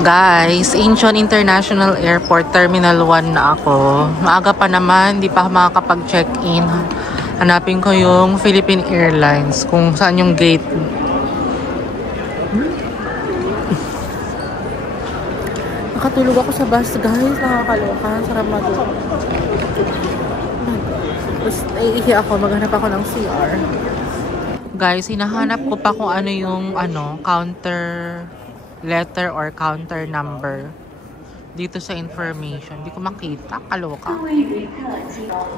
Guys, Incheon International Airport, Terminal 1 na ako. Maaga pa naman, di pa makakapag-check-in. Hanapin ko yung Philippine Airlines, kung saan yung gate. Nakatulog ako sa bus, guys. Nakakaloka. Sarap matulog. Tapos, naiihi ako. Maghanap ako ng CR. Guys, hinahanap ko pa kung ano yung counter letter or counter number dito sa information. Hindi ko makita. Kaloka.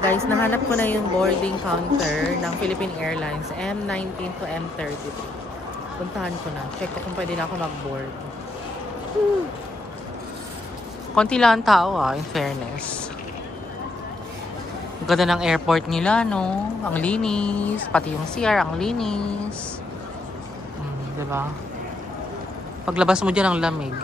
Guys, nahanap ko na yung boarding counter ng Philippine Airlines M19 to M33. Puntahan ko na. Check ko kung pwede na ako mag-board. Konti lang ang tao in fairness. Ang ganda ng airport nila, no? Ang linis. Pati yung CR, ang linis. Diba? Paglabas mo dyan, ang lamig.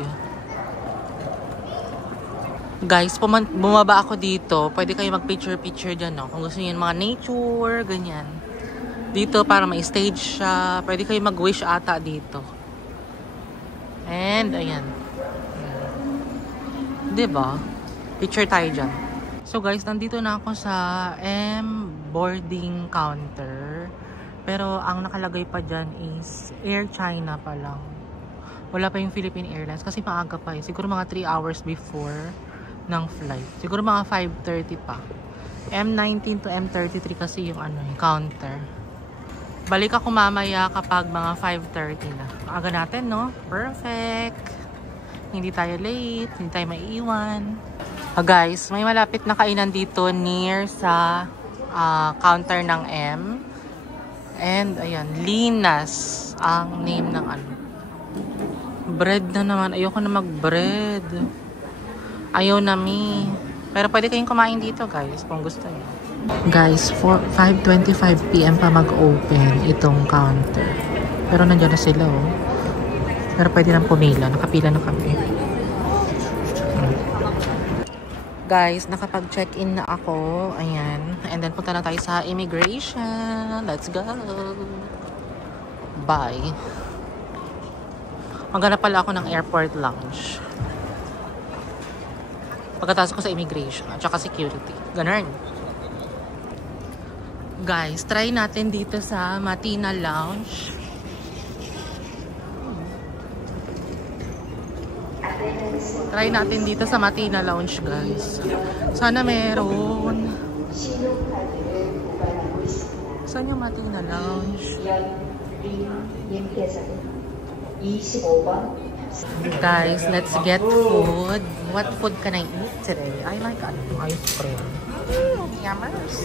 Guys, bumaba ako dito. Pwede kayo mag-picture-picture dyan, no? Kung gusto niyo yung mga nature, ganyan. Dito, para may stage siya. Pwede kayo mag-wish ata dito. And, ayan. Diba? Picture tayo dyan. So guys, nandito na ako sa M boarding counter. Pero ang nakalagay pa dyan is Air China pa lang. Wala pa yung Philippine Airlines kasi maaga pa eh. Siguro mga 3 hours before ng flight. Siguro mga 5:30 pa. M19 to M33 kasi yung yung counter. Balik ako mamaya kapag mga 5:30 na. Maaga natin, no? Perfect! Hindi tayo late, hindi tayo maiiwan. Guys, may malapit na kainan dito near sa counter ng M. And ayan, Linas ang name ng Bread na naman. Ayoko na mag-bread. Ayaw na mi. Pero pwede kayong kumain dito, guys, kung gusto niyo. Guys, 5:25 PM pa mag-open itong counter. Pero nandiyan na sila, oh. Pero pwede nang pumila. Nakapila na kami. Guys, nakapag-check-in na ako. Ayan. And then, punta na tayo sa immigration. Let's go. Bye. Maghanap pala ako ng airport lounge. Pagkatapos ko sa immigration at saka security. Ganun. Guys, try natin dito sa Matina Lounge. Try natin dito sa Matina Lounge, guys. Sana meron. Saan yung Matina Lounge? Guys, let's get food. What food can I eat today? I like ice cream. Yummers.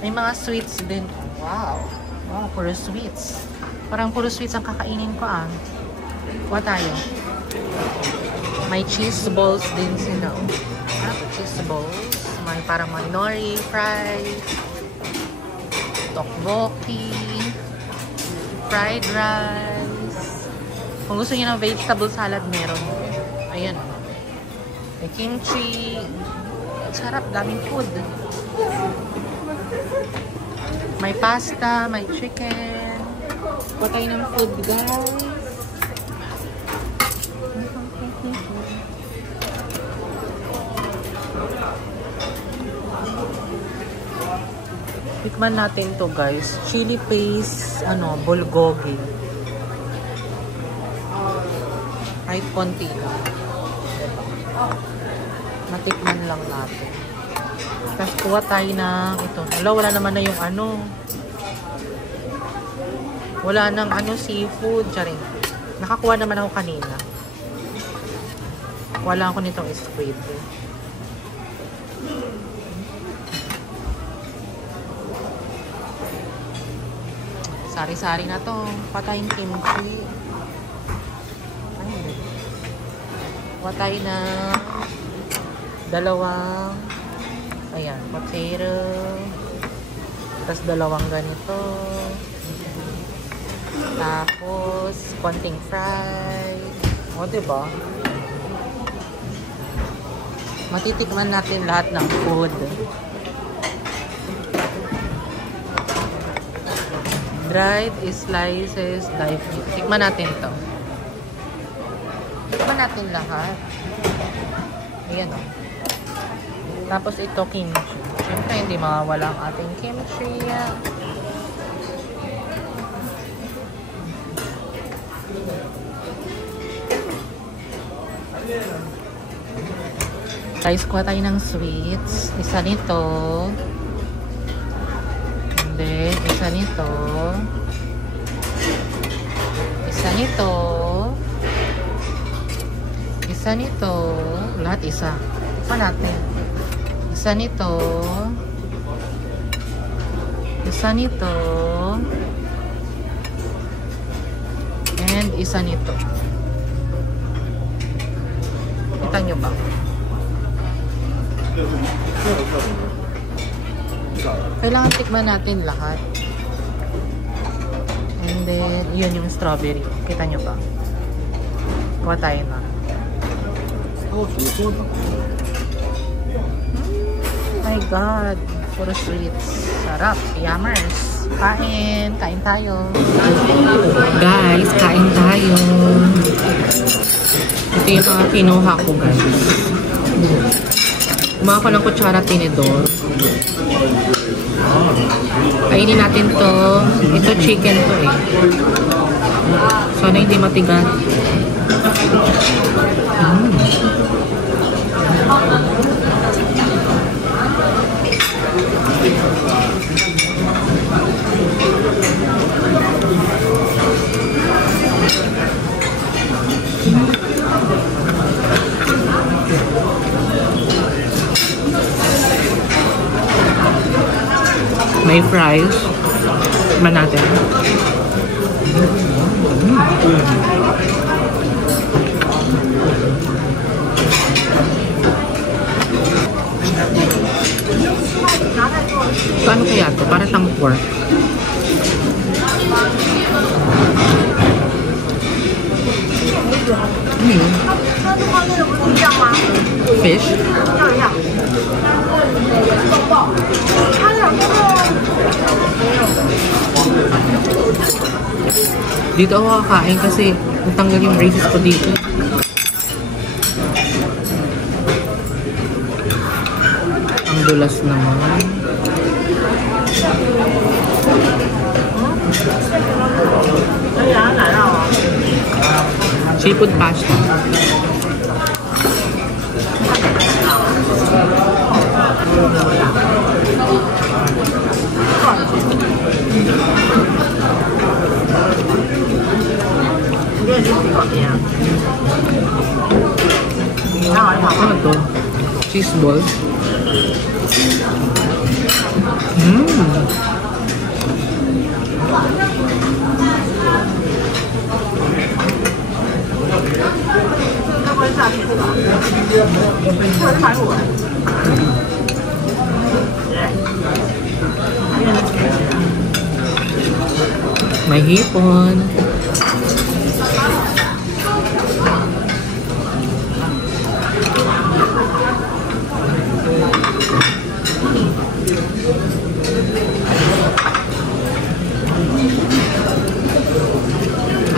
May mga sweets din. Wow. Wow, puro sweets. Parang puro sweets ang kakainin ko Kuha tayo. May cheese balls din sila. Cheese balls. May parang nori fries. Tteokbokki. Fried rice. Kung gusto niyo ng vegetable salad, meron. Ayan. May kimchi. Sarap, daming food. May pasta, may chicken. Patay ng food, guys. Tikman natin to, guys. Chili paste, bulgogi. Kahit konti lang. Matikman lang natin. Tapos kuha tayo ng ito. Wala naman na yung wala nang seafood. Charing. Nakakuha naman ako kanina. Wala ako nitong squid. Sari-sari na to. Patay yung kimchi. Patay na dalawang potato. Tapos dalawang ganito. Tapos konting fried. O, diba? Matitikman natin lahat ng food. Dried slices diced meat. Tikman natin to. Tikman natin lahat. Ayan o. Tapos ito kimchi. Siyempre hindi mawawala ang ating kimchi. Guys, kuha tayo ng sweets. Isa nito. And then, isa nito. Isa nito. Isa nito. Lahat isa. Tikman natin. Isa nito. Isa nito. And isa nito. Kita nyo ba? Kailangan tikman natin lahat. And then, yun yung strawberry. Kita nyo ba? Kuha tayo na. My God. Puro sweets. Sarap. Yummers. Kain. Kain tayo. Guys, kain tayo. Ito yung mga kinuha ko, guys. Kumaha ko ng kutsara tinidor. Kainin natin to. Ito chicken to eh. Sana hindi matigas. May fries. Tikman natin. Paano kaya ito? Para siyang pork. Fish. Dito ako kakain kasi natanggal yung braces ko dito. Ang dulas naman. Seafood pasta. Ano to? Cheese ball. May hipon.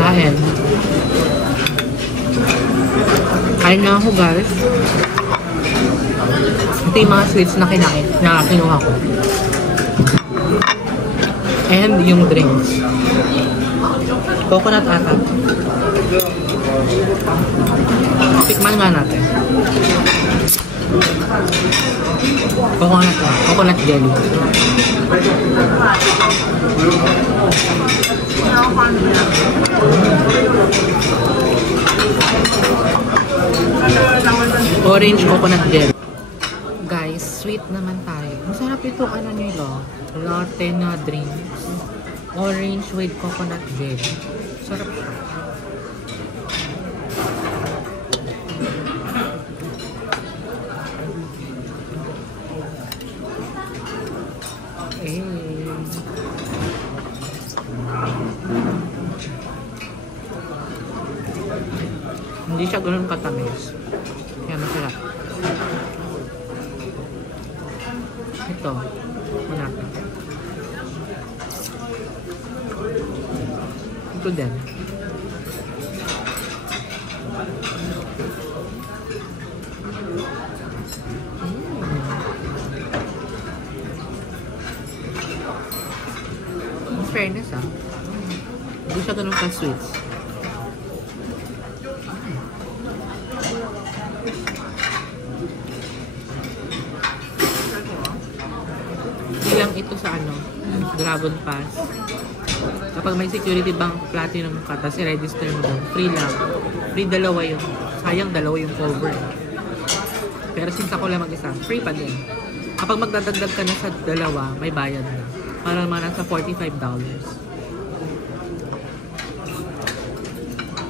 Kain. Kain na ako, guys. Ito yung mga sweets na kinain, na kinuha ko. And yung drinks. Coconut ata. Tikman nga natin. Coconut na. Coconut jelly. Orange coconut jelly. Guys, sweet naman tayo. Masarap ito, ano nila? Latte na drinks. Orange with coconut jelly. Sarap siya. Hindi siya ganoon katamis. Kaya masarap. Ito. Manapin. Ito din. In fairness hindi siya ganun ka-sweets. Hindi lang ito sa Dragon Pass. Kapag may security bank platinum ka, tapos i-register mo doon, free lang. Free dalawa yun. Sayang dalawa yung cover. Pero since ako lang mag-isa, free pa din. Kapag magdadagdag ka na sa dalawa, may bayad na. Para naman nasa $45.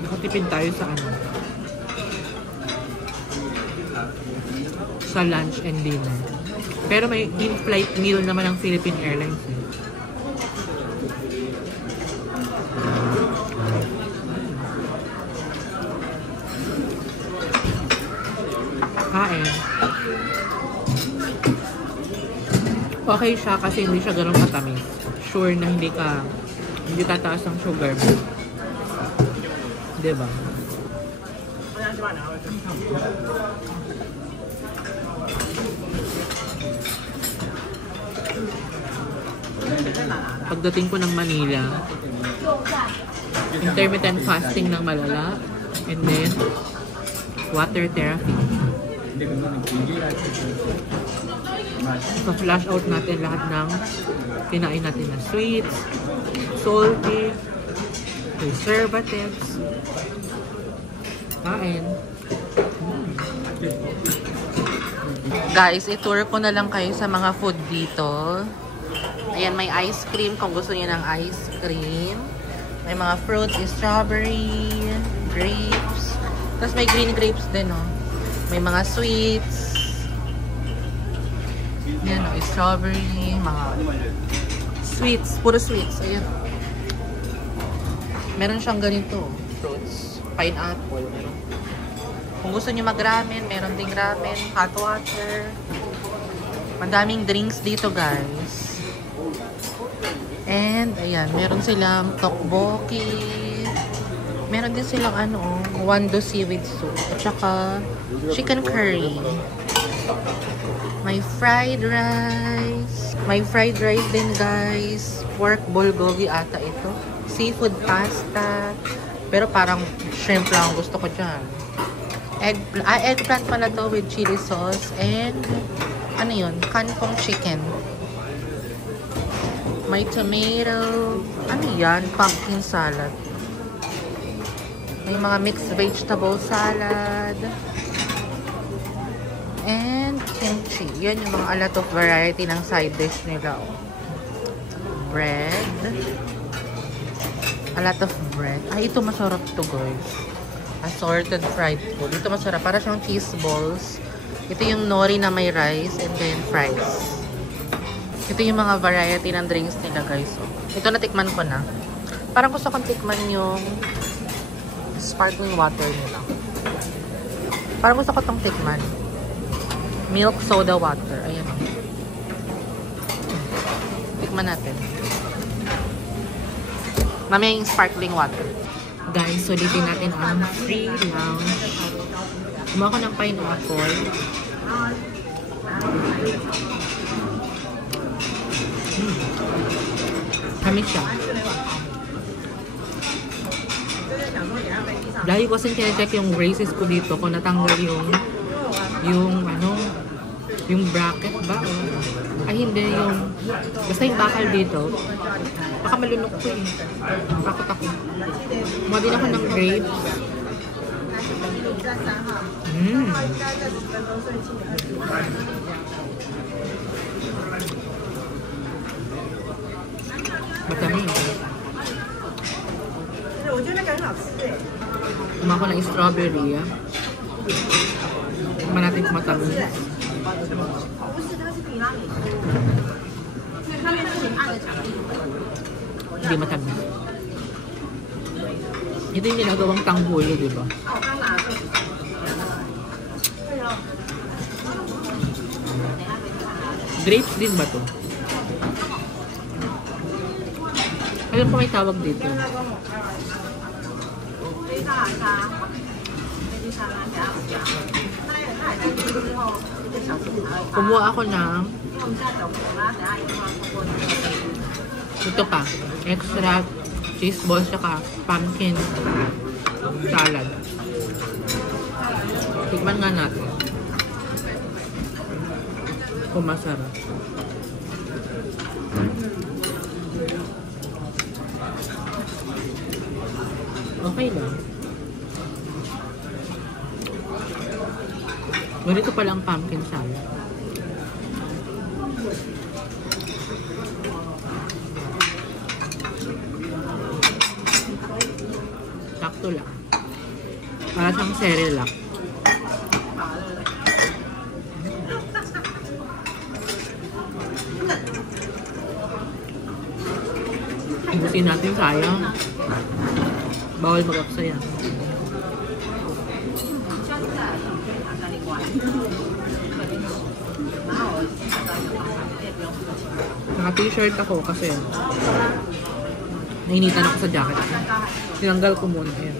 Nakatipid tayo sa sa lunch and dinner. Pero may in-flight meal naman ng Philippine Airlines Kain. Okay siya kasi hindi siya ganun katamis. Sure na hindi tataas ang sugar mo. Diba? Pagdating ko ng Manila, intermittent fasting ng malala, and then water therapy. Pa-flush out natin lahat ng kinain natin na sweets, salty, preservatives. Kain. Guys, i-tour ko na lang kayo sa mga food dito. Ayan, may ice cream kung gusto niyo ng ice cream. May mga fruits, strawberry, grapes. Tapos may green grapes din, May mga sweets. Ayan, strawberry, mga sweets, puro sweets. Ayan. Meron siyang ganito, fruits, pineapple. Kung gusto niyo mag-ramen, meron ding ramen, hot water. Madaming drinks dito, guys. And, ayan, meron silang tteokbokki. Meron din silang wando seaweed soup. At saka, chicken curry. May fried rice. May fried rice din, guys. Pork bulgogi ata ito. Seafood pasta. Pero parang shrimp lang gusto ko dyan. Eggplant pala to with chili sauce. And, kangkong chicken. May tomato. Ano yan? Pumpkin salad. May mga mixed vegetable salad. And kimchi. Yan yung mga a lot of variety ng side dish nila. Bread. A lot of bread. Ay, ito masarap to, guys. Assorted fried food. Ito masarap. Para siyang cheese balls. Ito yung nori na may rice and then fries. Ito yung mga variety ng drinks nila, guys. Ito natikman ko na. Parang gusto kong tikman yung sparkling water nila. Parang gusto ko itong tikman. Milk soda water. Ayan. Tikman natin. Mamaya yung sparkling water. Guys, sulitin natin ang free lounge. Kumuha ko ng pineapple. Kami siya. Dahil ko kasi check yung braces ko dito kung natanggal yung bracket ba? Ay hindi, basta yung bakal dito. Baka malunok ko eh. Bakit ako? Kumuha din ako ng grapes. Matamis. Kumuha ko ng strawberry. Kumuha natin kung matamis. Hindi matamis. Ito yung ginagawang tanghulo, diba? Grapes din ba to? Alam ko may tawag dito. Kumuha ako ng ito pa, extra cheese balls saka pumpkin salad. Tikman nga natin kung masarap. Okay lang. Ganito pala ang pumpkin salad. Sakto lang. Para siyang Cerelac. Ibusin natin, sayang. Bawal mag-aksaya. Naka-t-shirt ako kasi nainitan ako sa jacket. Tinanggal ko muna. Ayan.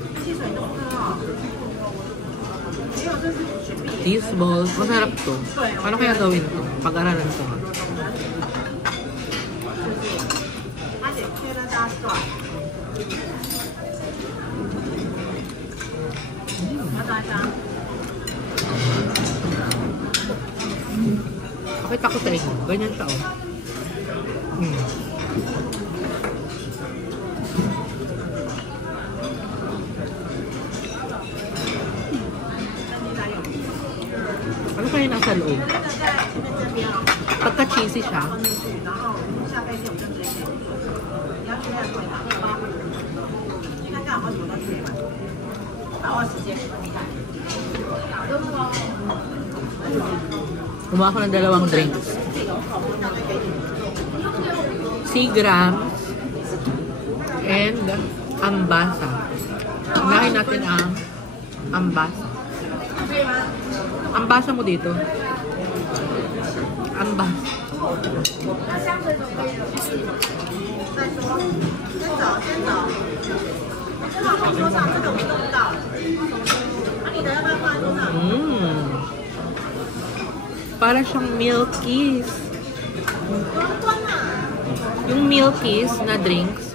Cheese balls. Masarap to. Paano kaya gawin to? Pag-aralan ko nga. Bakit ako sa inyo? Ganyan siya, oh. Ano kaya nasa loob? Pagka-cheesy siya. Kumuha ako ng 2 drinks. Seagrams and ambasa. Unahin natin ang ambasa. Ambasa mo dito. Ambasa. Para siyang Milky's. Yung Milky's na drinks.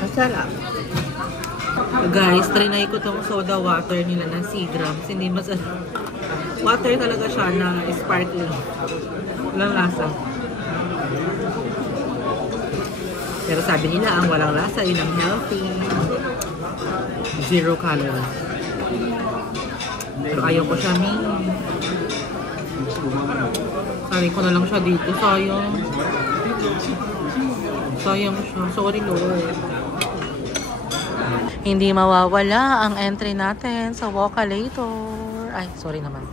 Masarap. Guys, trinay ko tong soda water nila na Seagrams. Hindi masarap. Water talaga siya na sparkling. Walang lasa. Pero sabi nila, ang walang lasa, yun ang healthy. 0 calories. Pero ayaw ko siya, Sabi ko na lang siya dito. Sayang. Sayang siya. Sorry, Lord. Hindi mawawala ang entry natin sa Walkalator. Ay, sorry naman.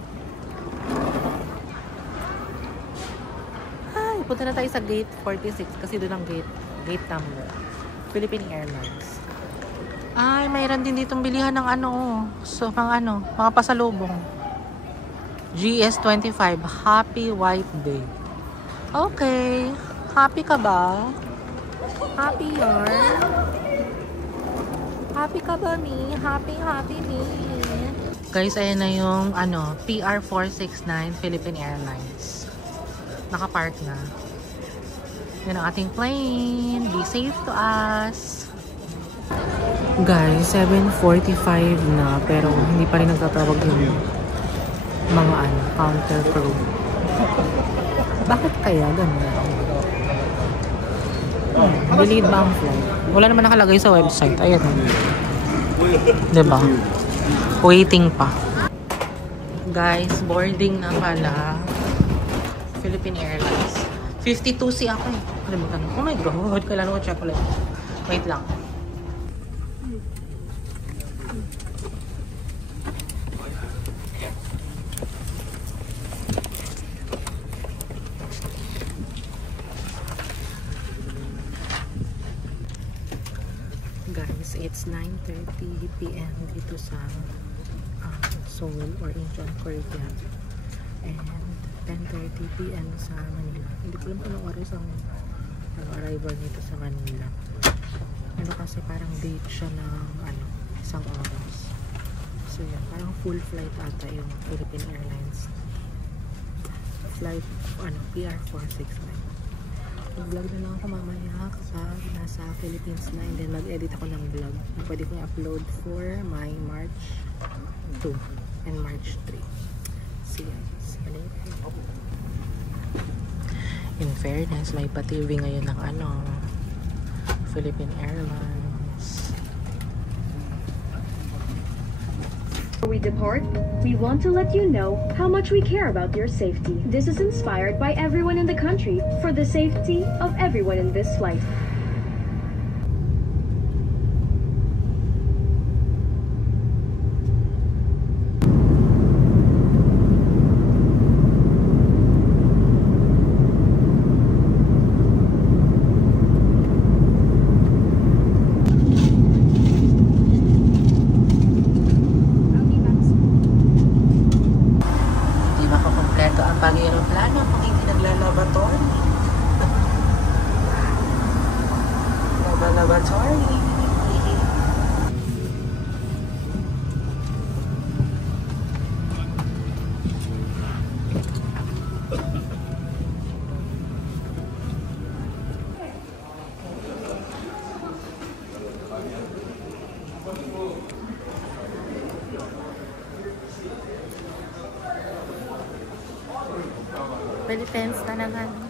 Ay, punta na tayo sa gate 46 kasi doon ang gate number. Philippine Airlines. Ay, mayroon din ditong bilihan ng so, mga pasalubong. GS25, Happy White Day. Okay. Happy ka ba? Happy yarn? Happy ka ba, me? Happy me. Guys, ayan na yung PR469 Philippine Airlines. Nakapark na. Yan ang ating plane. Be safe to us. Guys, 7:45 na pero hindi pa rin nagtatawag yung mga counter crew. Bakit kaya ganun? Delayed ba ang flight? Wala naman nakalagay sa website. Ayan. Diba? Waiting pa. Guys, boarding na pala. Philippine Airlines. 52C ako eh. Kalimutan. Oh my God. Kailangan ko check ulit. Wait lang. Guys, it's 9:30 PM dito sa Seoul or Incheon, Korea. And 10:30 p.m. sa Manila. Hindi ko alam kung anong oras ang arrival nito sa Manila. Ano kasi parang date siya ng isang oras. So yan, parang full flight ata yung Philippine Airlines. Flight, PR469. Mag-vlog na lang ako mamaya kapag nasa Philippines na, and then mag-edit ako ng vlog na pwede kong upload for my March 2 and March 3. See you later. In fairness, may pa-TV ngayon ng Philippine Airlines. Before we depart, we want to let you know how much we care about your safety. This is inspired by everyone in the country for the safety of everyone in this flight. Pag-aeroplano kung hindi naglalaboratory. Laboratory. Philippines na naman.